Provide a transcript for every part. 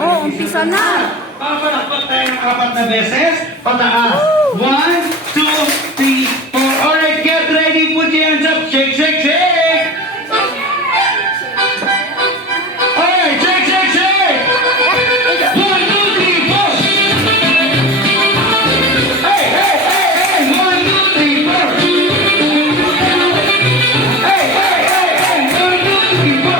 Oh, umpisa na. Papalakpak tayo ng 4 na beses. Pataas. 1, 2, 3, 4. Alright, get ready. Put your hands up. Shake, shake, shake. Alright, shake, shake, shake. 1, 2, 3, 4. Hey, hey, hey, hey. 1, 2, 3, 4. Hey, hey, hey, hey. 1, 2, 3, 4.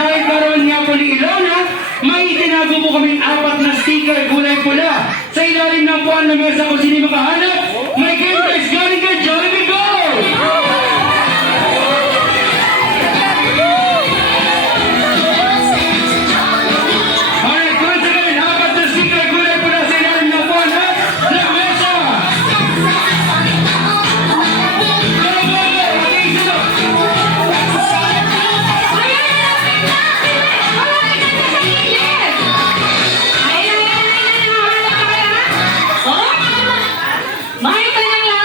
Ready pa kayo dito? May itinago po kaming 4 na sticker kulay pula. Sa ilalim ng puwan ng mesa kung sino makahanap, may game prize galing kay Jollibee Go! Alright, once again, 4 na sticker kulay pula sa ilalim ng puwan ng mesa. Go, go, go! Mag-iisa na! May tanong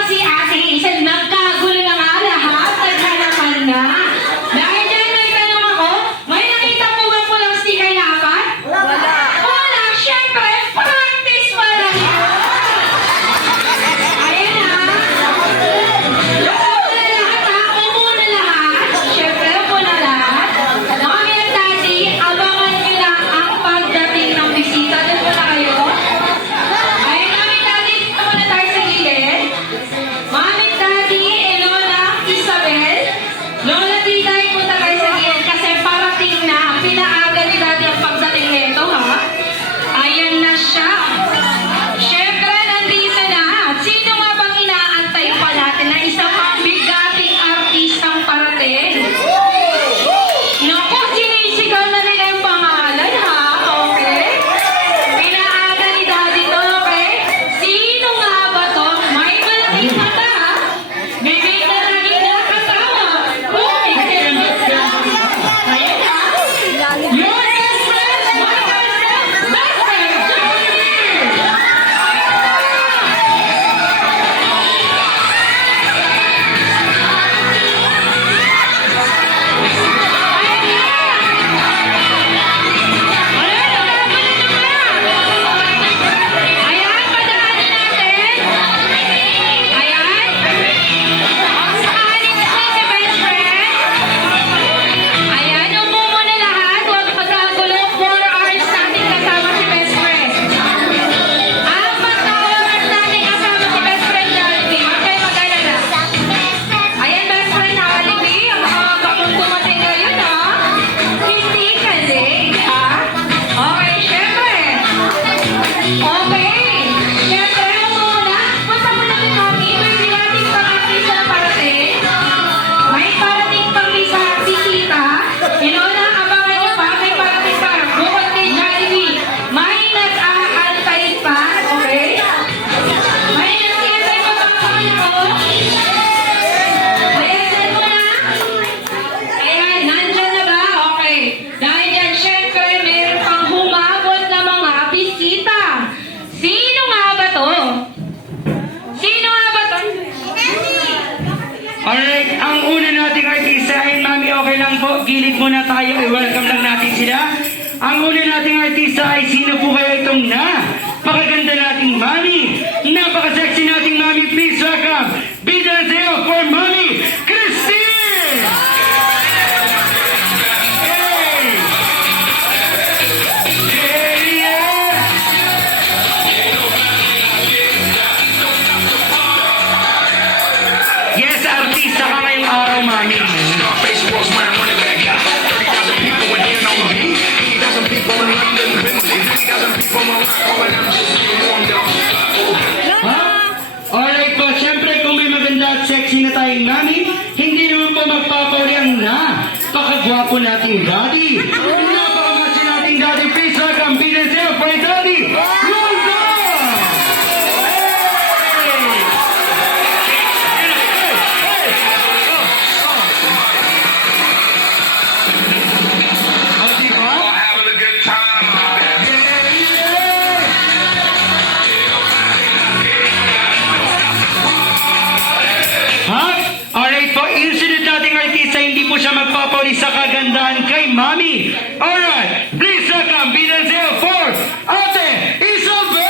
hindi po siya magpapawali sa kagandahan kay Mami. Alright, please welcome Bidan Zero for Ate Isabel!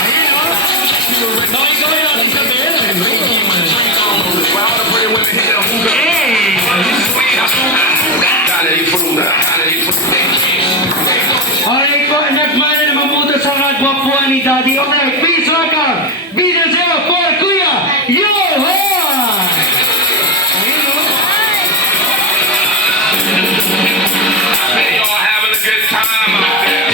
Ayun o. Nakikaw yun, Isabel. Alright po, nagmana naman po ito sa kagwapuan ni Daddy. Alright, please welcome Bidan Zero for Kuya Johan! Ayun o. Y'all having a good time out there.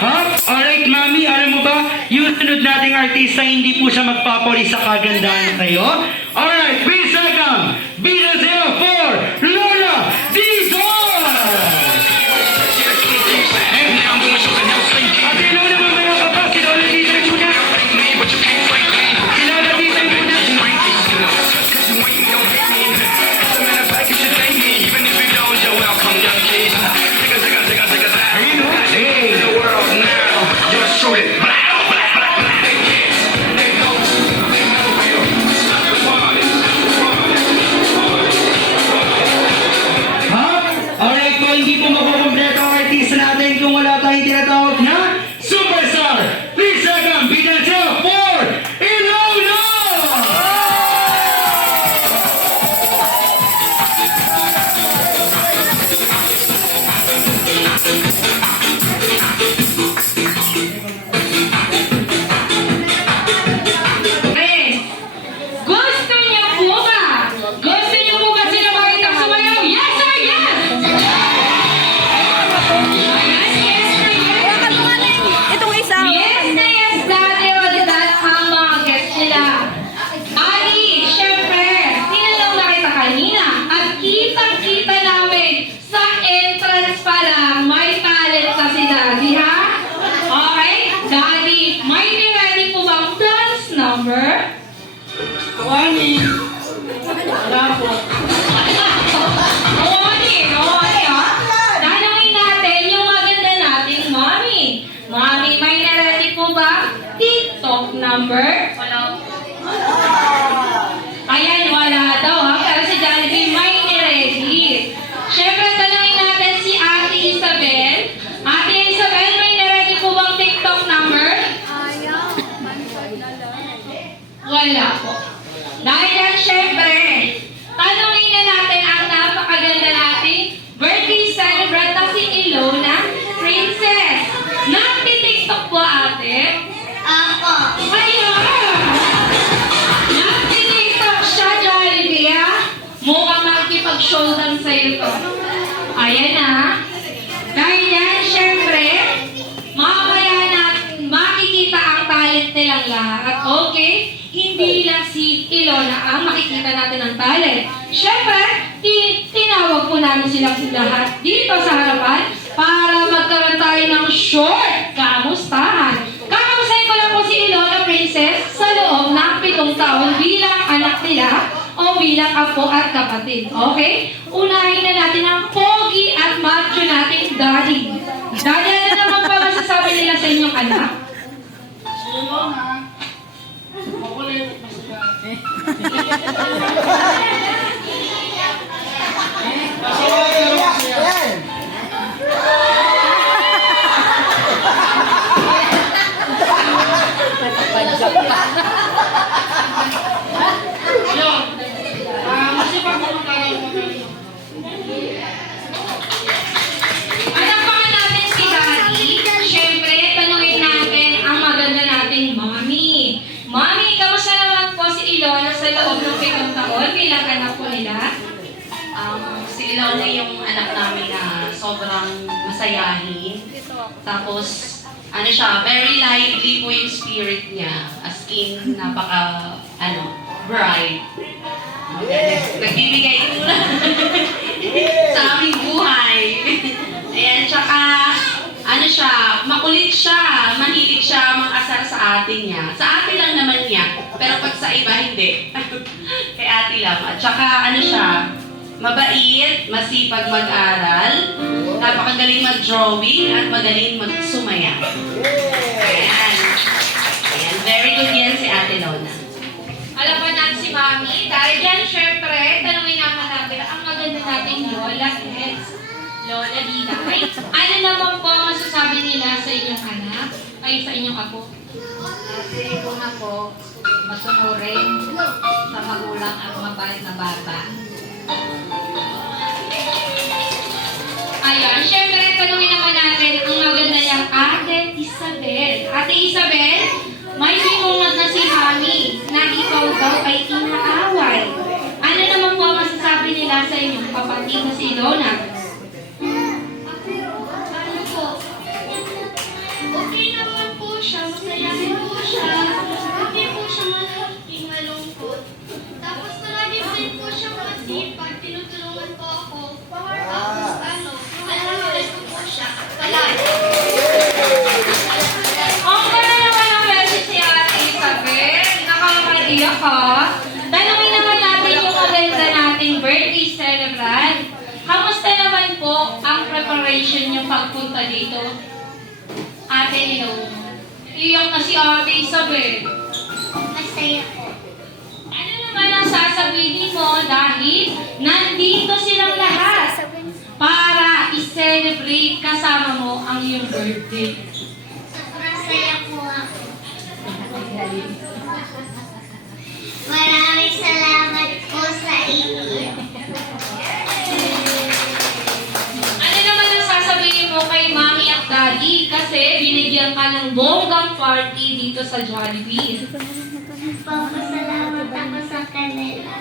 Ha? Alright, Mami, alam mo ba, yung sunod nating artista, hindi po siya magpapawali sa kagandahan tayo. Alright, please welcome Bida 04, Lola Dizon! Ate Lola, mamaya ka pa, si Lola Dizon muna. Si Lola Dizon muna. Ayun o. Hey. Ha? Alright po, hindi po makukompleto ang artista natin kung wala tayong tinatawag na superstar. Please welcome Bida 04, Ilona! Friends, gusto niyo po ba? Gusto niyo po ba sila makita sumayaw? Yes or yes? Yes, yes na yes. Itong isa. Yes na yes, dati o dahil ang mga guests nila. Ali, syempre, tinanong na kita kanina at kitang-kita namin sa entrance pa lang, may talent ka si Daddy, ha? Okay? Daddy, may ready po bang dance number? Mami, ha? Tanungin natin yung maganda nating Mami. Mami, may narati po ba TikTok number? Wala. Ayan, wala daw ha. Pero si Jollibee may niready. Siyempre, tanungin natin si Ate Isabel. Ate Isabel, may narati po bang TikTok number? Wala po. Dahil yan, syempre, tanungin na natin ang napakaganda nating birthday celebrant na si Ilona Princess. Nagtitiktok po, ate? Ako. Ayun! Nagtitiktok siya, Jollibee, ha? Mukhang makikipag-showdown sa'yo to. Ayan, ha? Dahil yan, syempre, mamaya natin makikita ang talent nilang lahat. Okay? Hindi lang si Ilona ang makikita natin ng talent. Siyempre, tinawag po namin silang lahat dito sa harapan para magkaroon tayo ng short kamustahan. Kakamustahin ko lang po si Ilona Princess sa loob ng 7 taon bilang anak nila o bilang apo at kapatid. Okay? Unahin na natin ang pogi at macho nating daddy. Daddy, ano naman pa masasabi nila sa inyong anak? Anak pa natin si Daddy. Siyempre, tanungin natin ang maganda nating Mami. Mami, kamusta naman po si Ilona sa loob ng 7 taon bilang anak po nila? Si Ilona yung anak namin na sobrang masayahin. Tapos, ano siya, very lively po yung spirit niya. As in, bright. Nagbibigay tulad sa aming buhay. Ayan, tsaka, makulit siya, mahilig siya mang-asar sa atin niya. Sa atin lang naman niya, pero pag sa iba, hindi. Kay ate lang. At tsaka, mabait, masipag mag-aral, napakagaling mag-drawing, at magaling mag-sumaya. Ayan. Ayan, very good yan si Ate Lona. Alam Wala pa natin si Mami. Dahil dyan, syempre, tanongin naman natin ang maganda nating Lola Eds. Lola Diday. Ano naman po ang masasabi nila sa inyong anak? Ay, sa inyong apo? Kasi ko na po, masunurin sa magulang at mabait na bata. Ayan, syempre, tanongin naman natin ang maganda niyang Ate Isabel. Ate Isabel, may bimungat na si Mami na ikaw daw ay inaaway. Ano naman po ang masasabi nila sa inyong kapatid na si Donna? Ano po? Okay naman po siya, masayahin po siya. Hindi po siya malaking malungkot. Tapos palagi din po siya masipag, tinutulungan po ako. Tapos alam ko po siya. Palagi. Ang ganda naman ang message si Ate Isabel. Nakakaiyak ka. Tanungin naman natin yung maganda nating birthday celebrant. Kamusta naman po ang preparation niyo pagpunta dito? Ate Ilona. Iyak na si Ate Isabel. Masaya po. Ano naman ang sasabihin mo dahil nandito silang lahat para i-celebrate kasama mo ang iyong birthday? Sobrang saya po ako. Maraming salamat po sa inyo. Ano naman ang sasabihin mo kay Mami at Daddy kasi binigyan ka ng bonggang party dito sa Jollibee? Papasalamat ako sa kanila.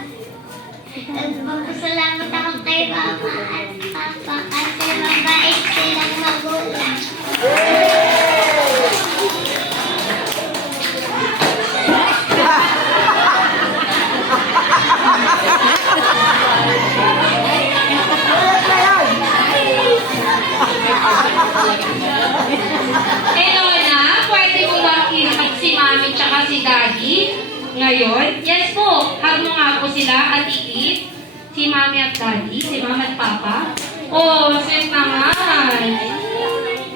Papasalamat ako kay Mama at Papa kasi mabait silang magulang. Elona, pwede mo ba i-hug si Mami tsaka si Daddy ngayon? Yes po, hug mo nga po sila at iit. Si Mami at Daddy, si Mama at Papa. Oh, sweet naman.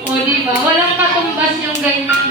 Oh, di ba? Walang katumbas yung ganyan.